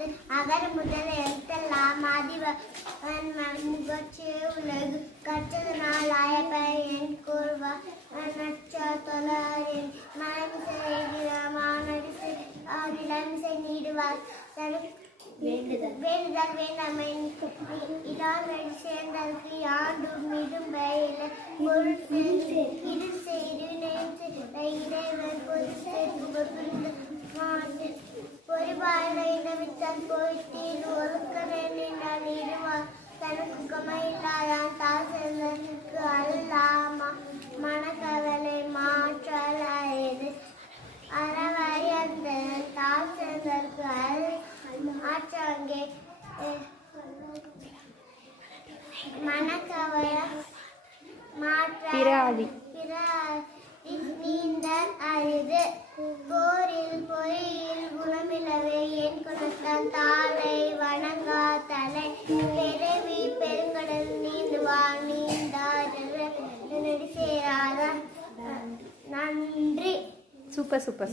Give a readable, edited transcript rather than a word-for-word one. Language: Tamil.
காலத்து அகர முதல் எழுத்தெல்லாம் ஆதிவன் முகச்சே உலகு கற்றது நாள் ஆயப்பயன் கூர்வா நச்சா தொழாரின் மனமிசை மானடிசை ஆதிலமிசை நீடுவார் வேண்டுதல் வேண்டாமை இடாமடி சேர்ந்ததற்கு யாண்டும் இடும்பையில பொருள் இறைவர் பொது சேர்ப்பு பொறிவாயில இடவிட்டால் போய்த்தீர் ஒழுக்கனால் இருவார் தனக்கு கமையில்லாதான் தாழ் சேர்ந்ததற்கு அல்லாமா மனக்கவலை மாற்றலாயது அறவாரி அந்த தாழ் சேர்ந்ததற்கு மாற்றாங்கே மனக்கவலை மாற்ற நீந்தல் அரிது போரில் பொறியில் குணமில்லவே என் குணத்தால் தாளை வணங்கா தலை பெருவி பெருங்கடல் நீந்துவார் நீந்தார் நடி சேராத நன்றி. Super super.